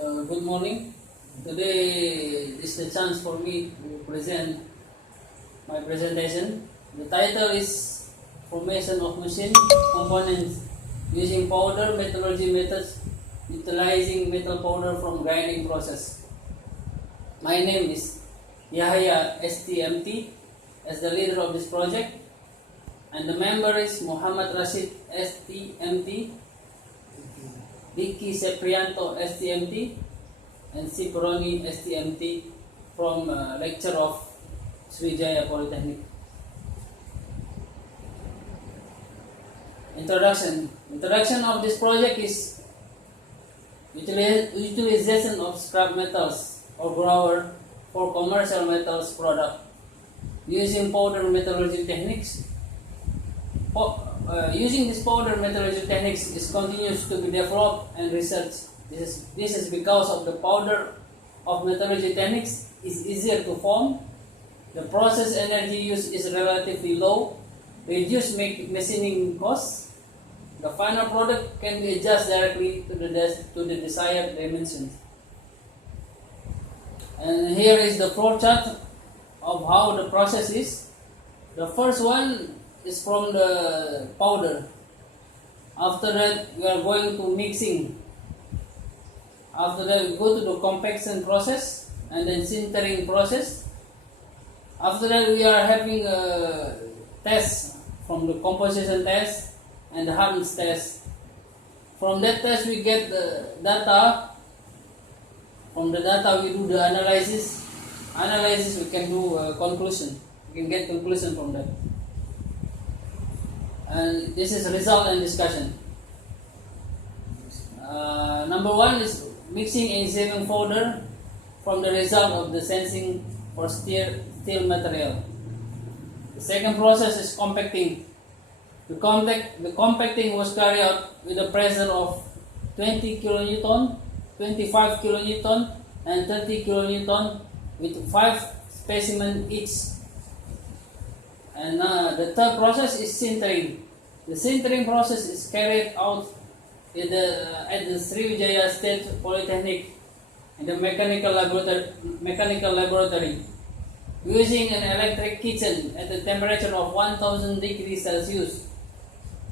Good morning. Today is the chance for me to present my presentation. The title is Formation of Machine Components Using Powder Metallurgy Methods Utilizing Metal Powder from Grinding Process. My name is Yahya STMT as the leader of this project, and the member is Muhammad Rashid STMT, Vicky Seprianto STMT, and Siproni STMT from lecture of Sriwijaya Polytechnic. Introduction of this project is utilization of scrap metals or grower for commercial metals product using powder metallurgy techniques. Using this powder metallurgy techniques is continues to be developed and researched. This is because of the powder of metallurgy techniques is easier to form. The process energy use is relatively low, reduce machining costs. The final product can be adjusted directly to the desired dimensions. And here is the flow chart of how the process is. The first one is from the powder. After that, we are going to mixing. After that, we go to the compaction process and then sintering process. After that, we are having a test from the composition test and the hardness test. From that test, we get the data. From the data, we do the analysis. We can do a conclusion. We can get conclusion from that. And this is result and discussion. Number one is mixing and sieving powder from the result of the sensing for steel material. The second process is compacting. The compacting was carried out with a pressure of 20 kilonewton, 25 kilonewton, and 30 kilonewton with 5 specimens each. And the third process is sintering. The sintering process is carried out at the Sriwijaya State Polytechnic in the mechanical laboratory using an electric kitchen at the temperature of 1000 degrees Celsius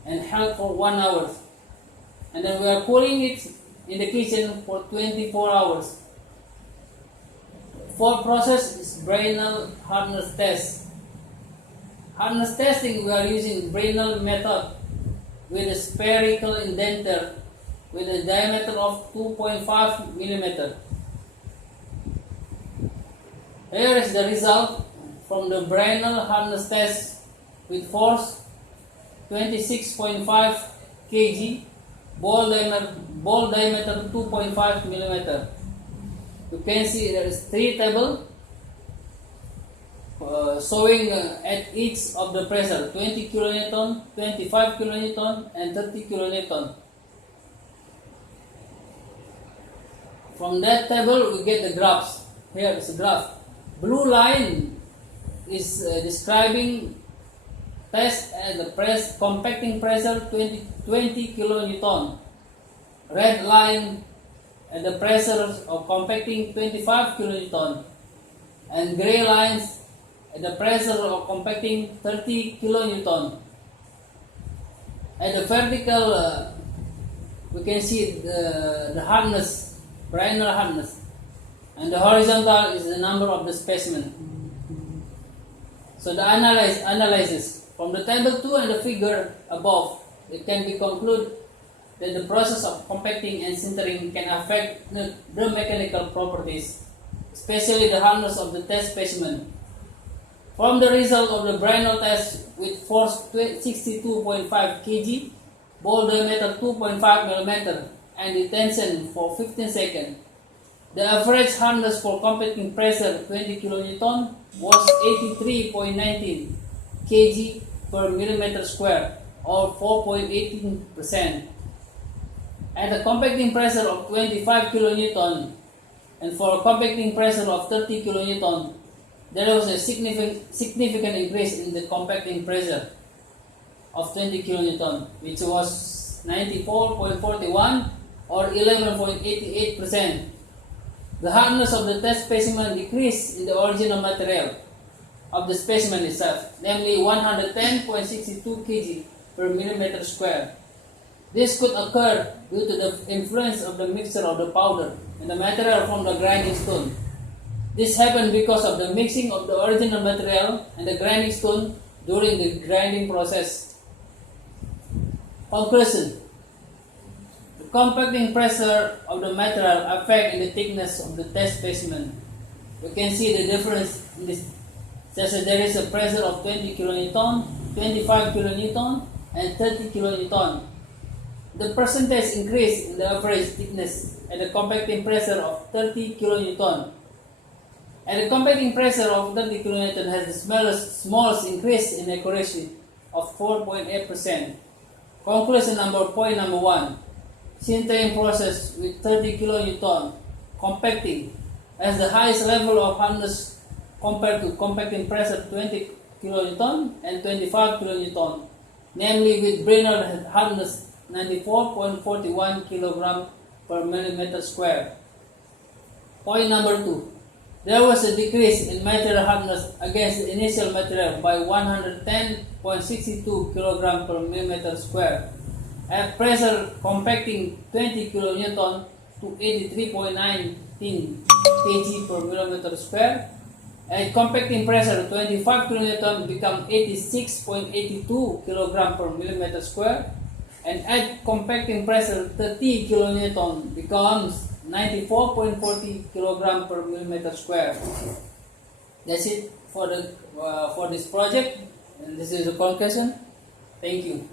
and held for 1 hour. And then we are cooling it in the kitchen for 24 hours. Fourth process is Brinell hardness test. Hardness testing, we are using Brinell method with a spherical indenter with a diameter of 2.5 millimeter. Here is the result from the Brinell hardness test with force 26.5 kg, ball diameter 2.5 millimeter. You can see there is 3 tables showing at each of the pressure 20 kilonewton, 25 kilonewton, and 30 kilonewton. From that table we get the graphs. Here is a graph. Blue line is describing test at the compacting pressure 20 kilonewton. Red line at the pressure of compacting 25 kilonewton, and gray lines at the pressure of compacting 30 kilonewton. At the vertical, we can see the hardness, Brinell hardness, and the horizontal is the number of the specimen. So the analysis from the table 2 and the figure above, it can be concluded that the process of compacting and sintering can affect the mechanical properties, especially the hardness of the test specimen. From the result of the Brinell test with force 62.5 kg, ball diameter 2.5 mm, and detention for 15 seconds, the average hardness for compacting pressure 20 kN was 83.19 kg per millimeter square, or 4.18%. At the compacting pressure of 25 kN and for a compacting pressure of 30 kN, there was a significant increase in the compacting pressure of 20 kN, which was 94.41 or 11.88%, The hardness of the test specimen decreased in the original material of the specimen itself, namely 110.62 kg per millimeter square. This could occur due to the influence of the mixture of the powder and the material from the grinding stone. This happened because of the mixing of the original material and the grinding stone during the grinding process. Conclusion. The compacting pressure of the material affects the thickness of the test specimen. You can see the difference in this. So there is a pressure of 20 kilonewton, 25 kilonewton, and 30 kilonewton. The percentage increase in the average thickness at the compacting pressure of 30 kilonewton. And the compacting pressure of 30 kilonewton has the smallest increase in accuracy of 4.8%. Conclusion point number 1. Sintering process with 30 kilonewton compacting has the highest level of hardness compared to compacting pressure 20 kilonewton and 25 kilonewton, namely with Brenner hardness 94.41 kilogram per millimeter square. Point number 2. There was a decrease in material hardness against the initial material by 110.62 kg per millimeter square. At pressure compacting 20 kilonewton to 83.19 kg per millimeter square. At compacting pressure 25 kilonewton become 86.82 kg per millimeter square. And at compacting pressure 30 kilonewton becomes 94.40 kg per millimeter square. That's it for this project, and this is the conclusion. Thank you.